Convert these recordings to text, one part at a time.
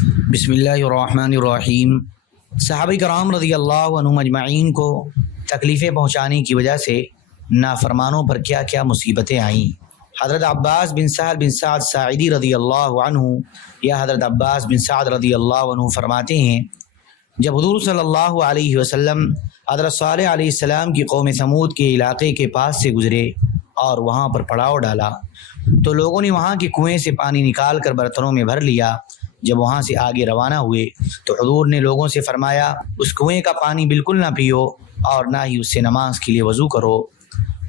بسم اللہ الرحمن الرحیم۔ صحابہ کرام رضی اللہ عنہم اجمعین کو تکلیفیں پہنچانے کی وجہ سے نافرمانوں پر کیا کیا مصیبتیں آئیں۔ حضرت عباس بن سہل بن سعد ساعدی رضی اللہ عنہ یا حضرت عباس بن سعد رضی اللہ عنہ فرماتے ہیں، جب حضور صلی اللہ علیہ وسلم حضرت صالح علیہ السلام کی قوم ثمود کے علاقے کے پاس سے گزرے اور وہاں پر پڑاؤ ڈالا تو لوگوں نے وہاں کے کنویں سے پانی نکال کر برتنوں میں بھر لیا۔ جب وہاں سے آگے روانہ ہوئے تو حضور نے لوگوں سے فرمایا، اس کنویں کا پانی بالکل نہ پیو اور نہ ہی اس سے نماز کے لیے وضو کرو،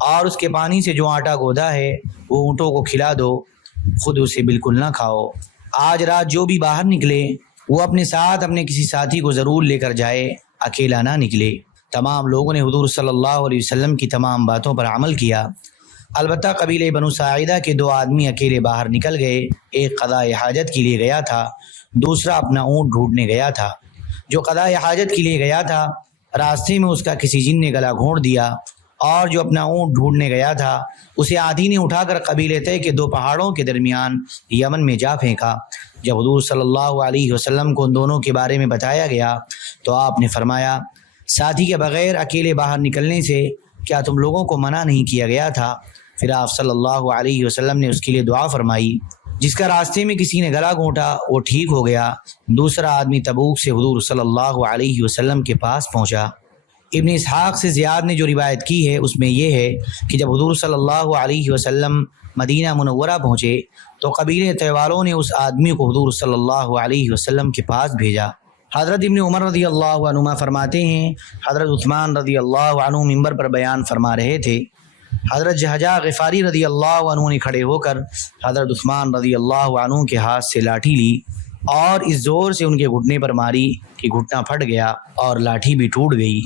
اور اس کے پانی سے جو آٹا گودا ہے وہ اونٹوں کو کھلا دو، خود اسے بالکل نہ کھاؤ۔ آج رات جو بھی باہر نکلے وہ اپنے ساتھ اپنے کسی ساتھی کو ضرور لے کر جائے، اکیلا نہ نکلے۔ تمام لوگوں نے حضور صلی اللہ علیہ وسلم کی تمام باتوں پر عمل کیا۔ البتہ قبیلہ بنو ساعدہ کے دو آدمی اکیلے باہر نکل گئے، ایک قضاء حاجت کے لیے گیا تھا، دوسرا اپنا اونٹ ڈھونڈنے گیا تھا۔ جو قضاء حاجت کے لیے گیا تھا راستے میں اس کا کسی جن نے گلا گھونٹ دیا، اور جو اپنا اونٹ ڈھونڈنے گیا تھا اسے آدھی نے اٹھا کر قبیلے طے کے دو پہاڑوں کے درمیان یمن میں جا پھینکا۔ جب حضور صلی اللہ علیہ وسلم کو ان دونوں کے بارے میں بتایا گیا تو آپ نے فرمایا، ساتھی کے بغیر اکیلے باہر نکلنے سے کیا تم لوگوں کو منع نہیں کیا گیا تھا؟ پھر آپ صلی اللہ علیہ وسلم نے اس کے لیے دعا فرمائی۔ جس کا راستے میں کسی نے گلا گھونٹا وہ ٹھیک ہو گیا۔ دوسرا آدمی تبوک سے حضور صلی اللہ علیہ وسلم کے پاس پہنچا۔ ابن اسحاق سے زیاد نے جو روایت کی ہے اس میں یہ ہے کہ جب حضور صلی اللہ علیہ وسلم مدینہ منورہ پہنچے تو قبیلے طے والوں نے اس آدمی کو حضور صلی اللہ علیہ وسلم کے پاس بھیجا۔ حضرت ابن عمر رضی اللہ عنہما فرماتے ہیں، حضرت عثمان رضی اللہ عنہ ممبر پر بیان فرما رہے تھے، حضرت جہجہ غفاری رضی اللہ عنہ نے کھڑے ہو کر حضرت عثمان رضی اللہ عنہ کے ہاتھ سے لاٹھی لی اور اس زور سے ان کے گھٹنے پر ماری کہ گھٹنا پھٹ گیا اور لاٹھی بھی ٹوٹ گئی۔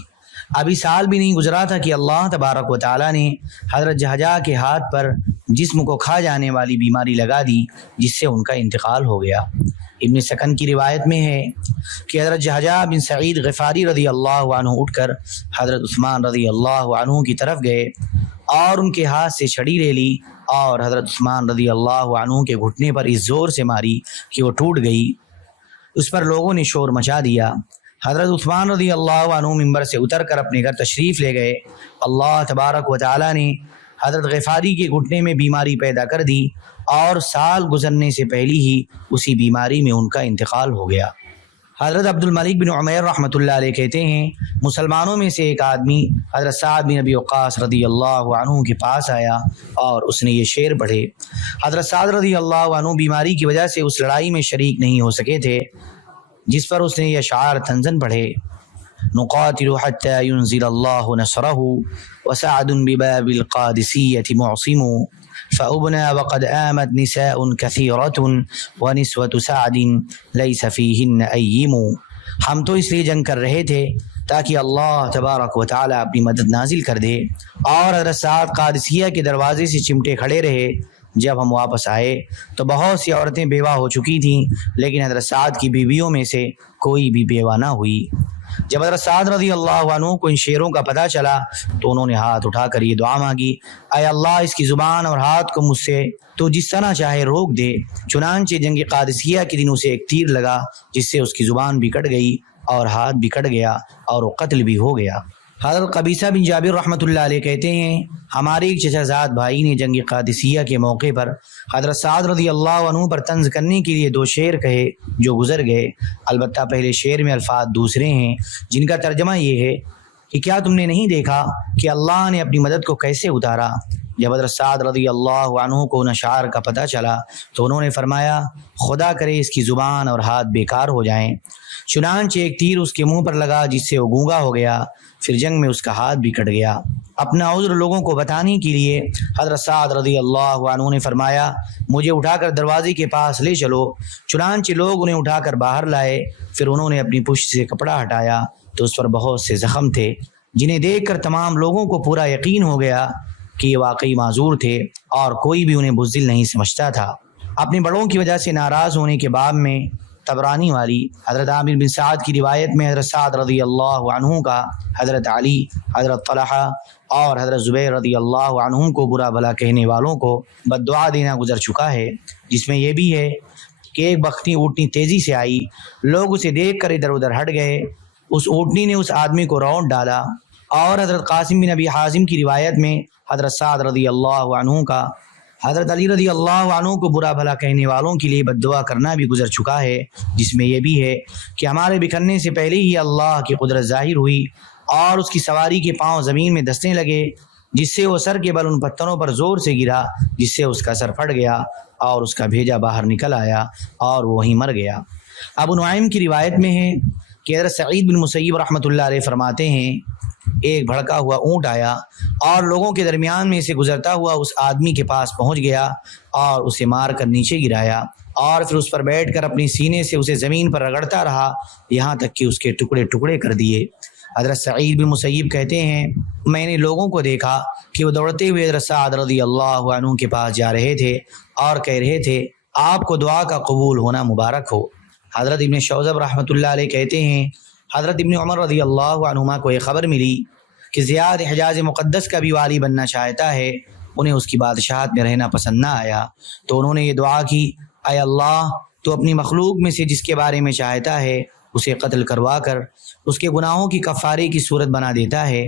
ابھی سال بھی نہیں گزرا تھا کہ اللہ تبارک و تعالیٰ نے حضرت جہجہ کے ہاتھ پر جسم کو کھا جانے والی بیماری لگا دی، جس سے ان کا انتقال ہو گیا۔ ابن سکن کی روایت میں ہے کہ حضرت جہجہ بن سعید غفاری رضی اللہ عنہ اٹھ کر حضرت عثمان رضی اللہ عنہ کی طرف گئے اور ان کے ہاتھ سے چھڑی لے لی اور حضرت عثمان رضی اللہ عنہ کے گھٹنے پر اس زور سے ماری کہ وہ ٹوٹ گئی۔ اس پر لوگوں نے شور مچا دیا۔ حضرت عثمان رضی اللہ عنہ ممبر سے اتر کر اپنے گھر تشریف لے گئے۔ اللہ تبارک و تعالیٰ نے حضرت غفاری کے گھٹنے میں بیماری پیدا کر دی اور سال گزرنے سے پہلی ہی اسی بیماری میں ان کا انتقال ہو گیا۔ حضرت عبد الملک بن عمیر رحمۃ اللہ علیہ کہتے ہیں، مسلمانوں میں سے ایک آدمی حضرت سعد بن ابی وقاص رضی اللہ عنہ کے پاس آیا اور اس نے یہ شعر پڑھے۔ حضرت سعد رضی اللہ عنہ بیماری کی وجہ سے اس لڑائی میں شریک نہیں ہو سکے تھے، جس پر اس نے یہ اشعار تنزن پڑھے، نقاتل حتى ينزل الله نصره وسعد بباب القادسية معصم فأبنى وقد آمت نساء كثيرة ونسوة سعد ليس فيهن أيم۔ ہم تو اس لیے جنگ کر رہے تھے تاکہ اللہ تبارک و تعالیٰ اپنی مدد نازل کر دے، اور حضرت سعد قادسیہ کے دروازے سے چمٹے کھڑے رہے۔ جب ہم واپس آئے تو بہت سی عورتیں بیوہ ہو چکی تھیں، لیکن حضرت سعد کی بیویوں میں سے کوئی بھی بیوہ نہ ہوئی۔ جب حضرت سعد رضی اللہ عنہ کو ان شعروں کا پتہ چلا تو انہوں نے ہاتھ اٹھا کر یہ دعا مانگی، اے اللہ اس کی زبان اور ہاتھ کو مجھ سے تو جس طرح چاہے روک دے۔ چنانچہ جنگ قادسیہ کے دن اسے ایک تیر لگا جس سے اس کی زبان بھی کٹ گئی اور ہاتھ بھی کٹ گیا اور وہ قتل بھی ہو گیا۔ حضرت قبیصہ بن جابر رحمۃ اللہ علیہ کہتے ہیں، ہمارے ایک چچا زاد بھائی نے جنگ قادسیہ کے موقع پر حضرت سعد رضی اللہ عنہ پر طنز کرنے کے لیے دو شعر کہے جو گزر گئے۔ البتہ پہلے شعر میں الفاظ دوسرے ہیں جن کا ترجمہ یہ ہے کہ کیا تم نے نہیں دیکھا کہ اللہ نے اپنی مدد کو کیسے اتارا؟ جب حضرت سعد رضی اللہ عنہ کو ان اشعار کا پتہ چلا تو انہوں نے فرمایا، خدا کرے اس کی زبان اور ہاتھ بیکار ہو جائیں۔ چنانچہ ایک تیر اس کے منہ پر لگا جس سے وہ گونگا ہو گیا، پھر جنگ میں اس کا ہاتھ بھی کٹ گیا۔ اپنا عذر لوگوں کو بتانے کے لیے حضرت سعد رضی اللہ عنہ نے فرمایا، مجھے اٹھا کر دروازے کے پاس لے چلو۔ چنانچہ لوگ انہیں اٹھا کر باہر لائے۔ پھر انہوں نے اپنی پشت سے کپڑا ہٹایا تو اس پر بہت سے زخم تھے، جنہیں دیکھ کر تمام لوگوں کو پورا یقین ہو گیا کہ یہ واقعی معذور تھے اور کوئی بھی انہیں بزدل نہیں سمجھتا تھا۔ اپنے بڑوں کی وجہ سے ناراض ہونے کے باب میں طبرانی والی حضرت عامر بن سعد کی روایت میں حضرت سعد رضی اللہ عنہ کا حضرت علی، حضرت طلحہ اور حضرت زبیر رضی اللہ عنہم کو برا بھلا کہنے والوں کو بد دعا دینا گزر چکا ہے، جس میں یہ بھی ہے کہ ایک بختی اونٹنی تیزی سے آئی، لوگ اسے دیکھ کر ادھر ادھر ہٹ گئے، اس اونٹنی نے اس آدمی کو رونڈ ڈالا۔ اور حضرت قاسم بن ابی حازم کی روایت میں حضرت سعد رضی اللہ عنہ کا حضرت علی رضی اللہ عنہ کو برا بھلا کہنے والوں کے لیے بد دعا کرنا بھی گزر چکا ہے، جس میں یہ بھی ہے کہ ہمارے بکھرنے سے پہلے ہی اللہ کی قدرت ظاہر ہوئی اور اس کی سواری کے پاؤں زمین میں دھسنے لگے، جس سے وہ سر کے بل ان پتھروں پر زور سے گرا، جس سے اس کا سر پھٹ گیا اور اس کا بھیجا باہر نکل آیا اور وہ وہیں مر گیا۔ ابو نعیم کی روایت میں ہے کہ حضرت سعید بن مسیب رحمۃ اللہ علیہ فرماتے ہیں ایک بھڑکا ہوا اونٹ آیا اور لوگوں کے درمیان میں سے گزرتا ہوا اس آدمی کے پاس پہنچ گیا اور اسے مار کر نیچے گرایا اور پھر اس پر بیٹھ کر اپنی سینے سے اسے زمین پر رگڑتا رہا یہاں تک کہ اس کے ٹکڑے ٹکڑے کر دیے۔ حضرت سعید بن مسیب کہتے ہیں میں نے لوگوں کو دیکھا کہ وہ دوڑتے ہوئے حضرت سعد رضی اللہ عنہ کے پاس جا رہے تھے اور کہہ رہے تھے آپ کو دعا کا قبول ہونا مبارک ہو۔ حضرت ابن شوذب رحمۃ اللہ علیہ کہتے ہیں حضرت ابن عمر رضی اللہ عنہما کو یہ خبر ملی کہ زیاد حجاز مقدس کا بھی والی بننا چاہتا ہے، انہیں اس کی بادشاہت میں رہنا پسند نہ آیا، تو انہوں نے یہ دعا کی اے اللہ تو اپنی مخلوق میں سے جس کے بارے میں چاہتا ہے اسے قتل کروا کر اس کے گناہوں کی کفارے کی صورت بنا دیتا ہے،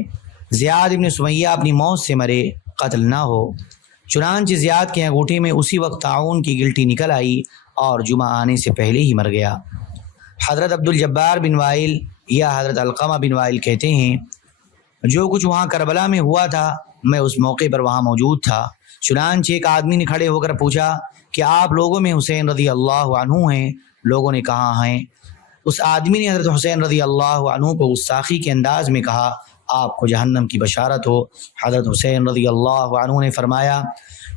زیاد ابن سمیہ اپنی موت سے مرے، قتل نہ ہو۔ چنانچہ زیاد کے انگوٹھے میں اسی وقت طاعون کی گلٹی نکل آئی اور جمعہ آنے سے پہلے ہی مر گیا۔ حضرت عبد الجبار بن وائل یا حضرت علقمہ بن وائل کہتے ہیں جو کچھ وہاں کربلا میں ہوا تھا میں اس موقع پر وہاں موجود تھا، چنانچہ ایک آدمی نے کھڑے ہو کر پوچھا کہ آپ لوگوں میں حسین رضی اللہ عنہ ہیں؟ لوگوں نے کہا ہیں۔ اس آدمی نے حضرت حسین رضی اللہ عنہ کو گستاخی کے انداز میں کہا آپ کو جہنم کی بشارت ہو۔ حضرت حسین رضی اللہ عنہ نے فرمایا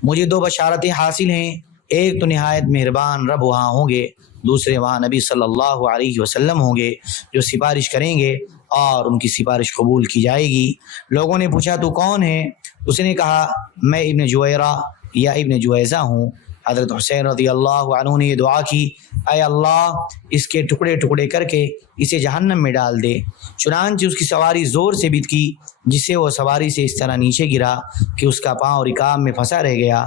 مجھے دو بشارتیں حاصل ہیں، ایک تو نہایت مہربان رب وہاں ہوں گے، دوسرے وہاں نبی صلی اللہ علیہ وسلم ہوں گے جو سفارش کریں گے اور ان کی سفارش قبول کی جائے گی۔ لوگوں نے پوچھا تو کون ہے؟ اس نے کہا میں ابن جویرہ یا ابن جویزہ ہوں۔ حضرت حسین رضی اللہ عنہ نے یہ دعا کی اے اللہ اس کے ٹکڑے ٹکڑے کر کے اسے جہنم میں ڈال دے۔ چنانچہ اس کی سواری زور سے بت کی جس سے وہ سواری سے اس طرح نیچے گرا کہ اس کا پاؤں رکاب میں پھنسا رہ گیا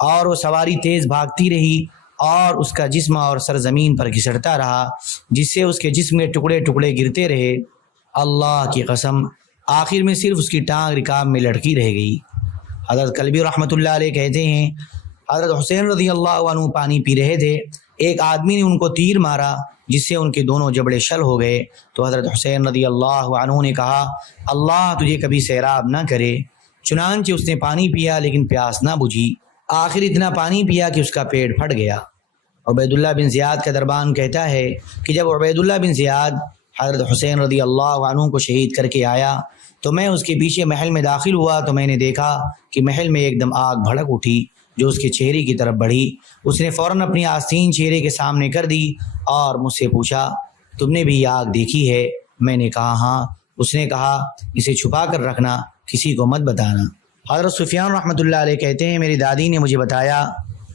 اور وہ سواری تیز بھاگتی رہی اور اس کا جسم اور سر زمین پر گھسٹتا رہا جس سے اس کے جسم کے ٹکڑے ٹکڑے گرتے رہے۔ اللہ کی قسم آخر میں صرف اس کی ٹانگ رکاب میں لٹکی رہ گئی۔ حضرت کلبی رحمۃ اللہ علیہ کہتے ہیں حضرت حسین رضی اللہ عنہ پانی پی رہے تھے، ایک آدمی نے ان کو تیر مارا جس سے ان کے دونوں جبڑے شل ہو گئے، تو حضرت حسین رضی اللہ عنہ نے کہا اللہ تجھے کبھی سیراب نہ کرے۔ چنانچہ اس نے پانی پیا لیکن پیاس نہ بجھی، آخر اتنا پانی پیا کہ اس کا پیٹ پھٹ گیا۔ عبید اللہ بن زیاد کا دربان کہتا ہے کہ جب عبید اللہ بن زیاد حضرت حسین رضی اللہ عنہ کو شہید کر کے آیا تو میں اس کے پیچھے محل میں داخل ہوا تو میں نے دیکھا کہ محل میں ایک دم آگ بھڑک اٹھی جو اس کے چہرے کی طرف بڑھی۔ اس نے فوراً اپنی آستین چہرے کے سامنے کر دی اور مجھ سے پوچھا تم نے بھی یہ آگ دیکھی ہے؟ میں نے کہا ہاں۔ اس نے کہا اسے چھپا کر رکھنا، کسی کو مت بتانا۔ حضرت سفیان رحمۃ اللہ علیہ کہتے ہیں میری دادی نے مجھے بتایا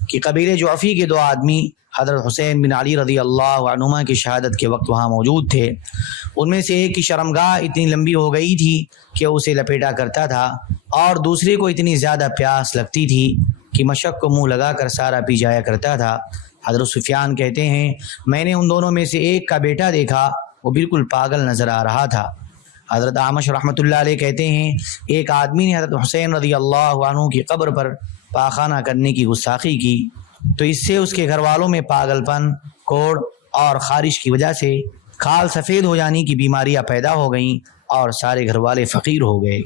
کہ قبیلے جعفی کے دو آدمی حضرت حسین بن علی رضی اللہ عنہما کی شہادت کے وقت وہاں موجود تھے۔ ان میں سے ایک کی شرمگاہ اتنی لمبی ہو گئی تھی کہ اسے لپیٹا کرتا تھا اور دوسرے کو اتنی زیادہ پیاس لگتی تھی کہ مشک کو منہ لگا کر سارا پی جایا کرتا تھا۔ حضرت سفیان کہتے ہیں میں نے ان دونوں میں سے ایک کا بیٹا دیکھا، وہ بالکل پاگل نظر آ رہا تھا۔ حضرت اعمش رحمۃ اللہ علیہ کہتے ہیں ایک آدمی نے حضرت حسین رضی اللہ عنہ کی قبر پر پاخانہ کرنے کی گستاخی کی تو اس سے اس کے گھر والوں میں پاگل پن، کوڑ اور خارش کی وجہ سے کھال سفید ہو جانے کی بیماریاں پیدا ہو گئیں اور سارے گھر والے فقیر ہو گئے۔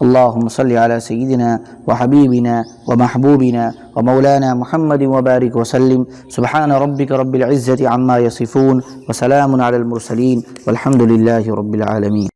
اللهم صل على سيدنا وحبيبنا ومحبوبنا ومولانا محمد وبارك وسلم سبحان ربك رب العزة عما يصفون وسلام على المرسلين والحمد لله رب العالمين۔